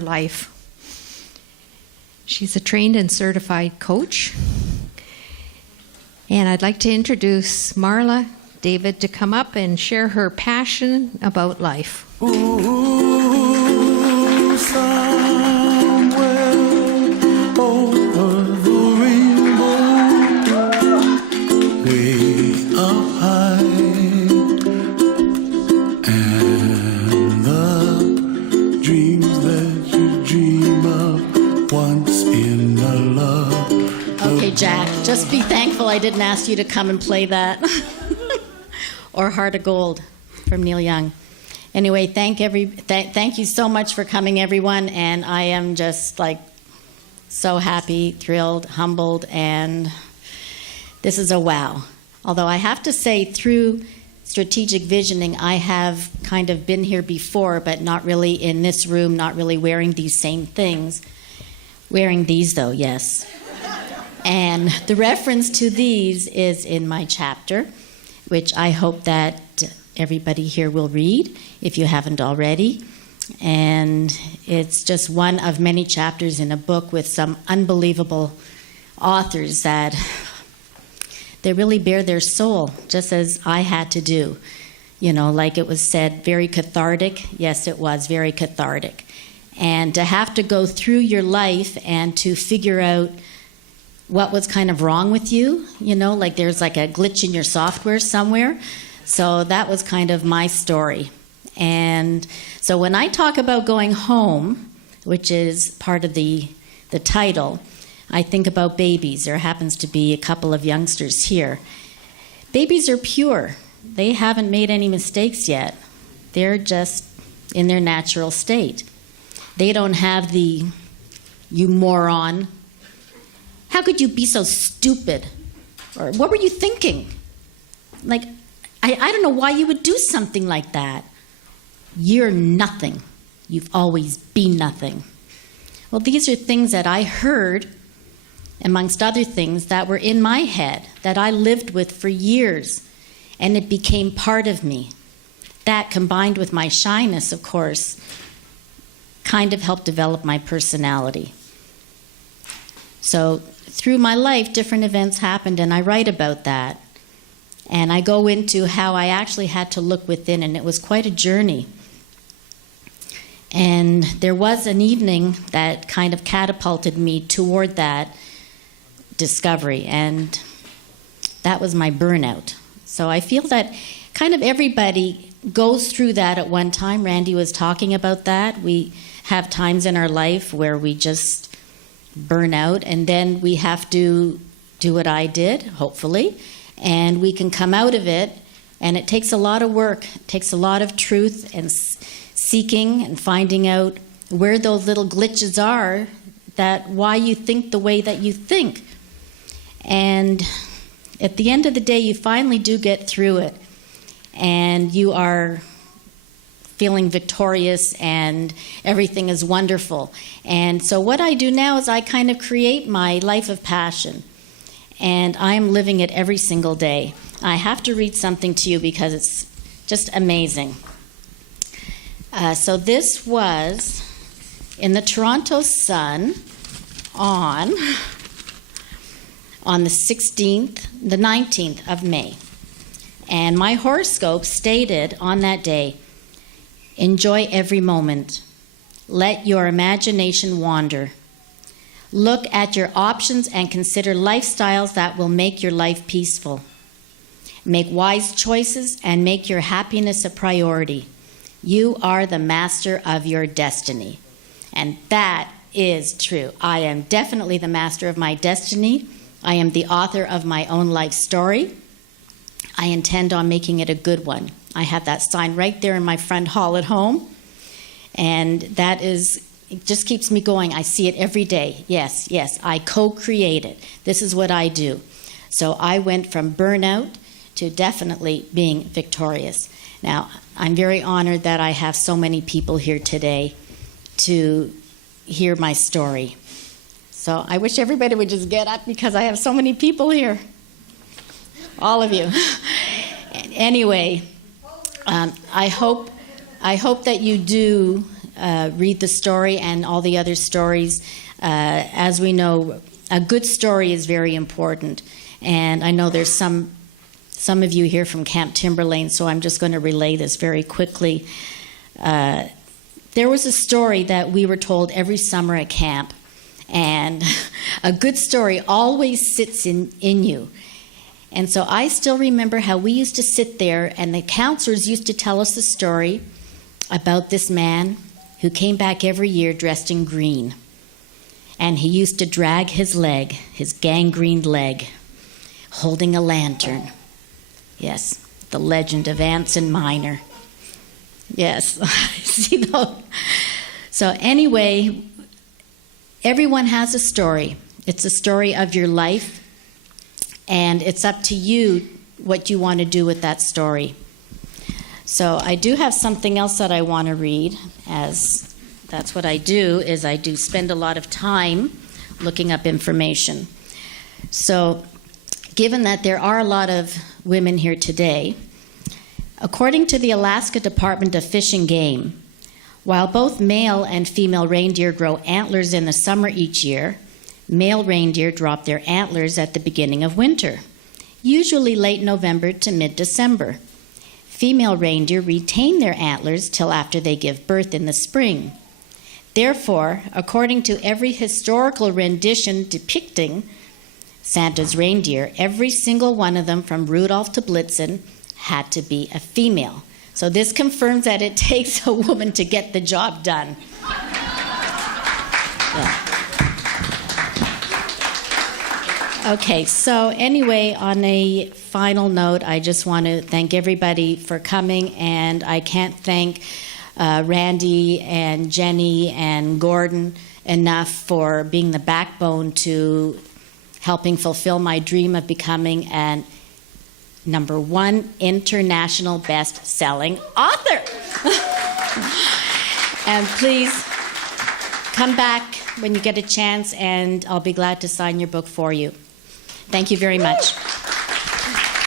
life. She's a trained and certified coach. And I'd like to introduce Marla David to come up and share her passion about life. Ooh, somewhere over the rainbow, way up high, and the dreams that you dream of once in a love. Okay, Jack, just be thankful I didn't ask you to come and play that. Or Heart of Gold from Neil Young. Anyway, thank you so much for coming, everyone, and I am just so happy, thrilled, humbled, and this is a wow. Although I have to say, through strategic visioning, I have kind of been here before, but not really in this room, not really wearing these same things. Wearing these, though, yes. And the reference to these is in my chapter, which I hope that everybody here will read, if you haven't already. And it's just one of many chapters in a book with some unbelievable authors that they really bare their soul, just as I had to do. You know, like it was said, very cathartic. Yes, it was very cathartic. And to have to go through your life and to figure out what was kind of wrong with you, you know, like there's like a glitch in your software somewhere. So that was kind of my story. And so when I talk about going home, which is part of the title, I think about babies. There happens to be a couple of youngsters here. Babies are pure. They haven't made any mistakes yet. They're just in their natural state. They don't have the, "you moron, how could you be so stupid?" Or, "what were you thinking?" Like, I don't know why you would do something like that. You're nothing. You've always been nothing. Well, these are things that I heard, amongst other things, that were in my head, that I lived with for years, and it became part of me. That, combined with my shyness, of course, kind of helped develop my personality. So through my life, different events happened, and I write about that. And I go into how I actually had to look within, and it was quite a journey. And there was an evening that kind of catapulted me toward that discovery, and that was my burnout. So I feel that kind of everybody goes through that at one time. Randy was talking about that. We have times in our life where we just burn out, and then we have to do what I did, hopefully, and we can come out of it. And it takes a lot of work. It takes a lot of truth and seeking and finding out where those little glitches are, that why you think the way that you think. And at the end of the day, you finally do get through it, and you are feeling victorious, and everything is wonderful. And so what I do now is I kind of create my life of passion, and I'm living it every single day. I have to read something to you because it's just amazing. So this was in the Toronto Sun on the 19th of May. And my horoscope stated on that day, "Enjoy every moment. Let your imagination wander. Look at your options and consider lifestyles that will make your life peaceful. Make wise choices and make your happiness a priority. You are the master of your destiny." And that is true. I am definitely the master of my destiny. I am the author of my own life story. I intend on making it a good one. I have that sign right there in my front hall at home. And it just keeps me going. I see it every day. Yes, I co-create it. This is what I do. So I went from burnout to definitely being victorious. Now, I'm very honored that I have so many people here today to hear my story. So I wish everybody would just get up because I have so many people here. All of you. Anyway, I hope that you do read the story and all the other stories. As we know, a good story is very important. And I know there's some of you here from Camp Timberlane, so I'm just going to relay this very quickly. There was a story that we were told every summer at camp, and a good story always sits in you. And so I still remember how we used to sit there, and the counselors used to tell us the story about this man who came back every year dressed in green. And he used to drag his leg, his gangrened leg, holding a lantern. Yes, the legend of Anson Minor. Yes, see though. So anyway, everyone has a story. It's a story of your life, and it's up to you what you want to do with that story. So I do have something else that I want to read, as that's what I do, is I do spend a lot of time looking up information. So given that there are a lot of women here today, according to the Alaska Department of Fish and Game, while both male and female reindeer grow antlers in the summer each year, male reindeer drop their antlers at the beginning of winter, usually late November to mid-December. Female reindeer retain their antlers till after they give birth in the spring. Therefore, according to every historical rendition depicting Santa's reindeer, every single one of them from Rudolph to Blitzen had to be a female. So this confirms that it takes a woman to get the job done. Yeah. Okay, so anyway, on a final note, I just want to thank everybody for coming, and I can't thank Randy and Jenny and Gordon enough for being the backbone to helping fulfill my dream of becoming an #1 international best-selling author. And please come back when you get a chance, and I'll be glad to sign your book for you. Thank you very much.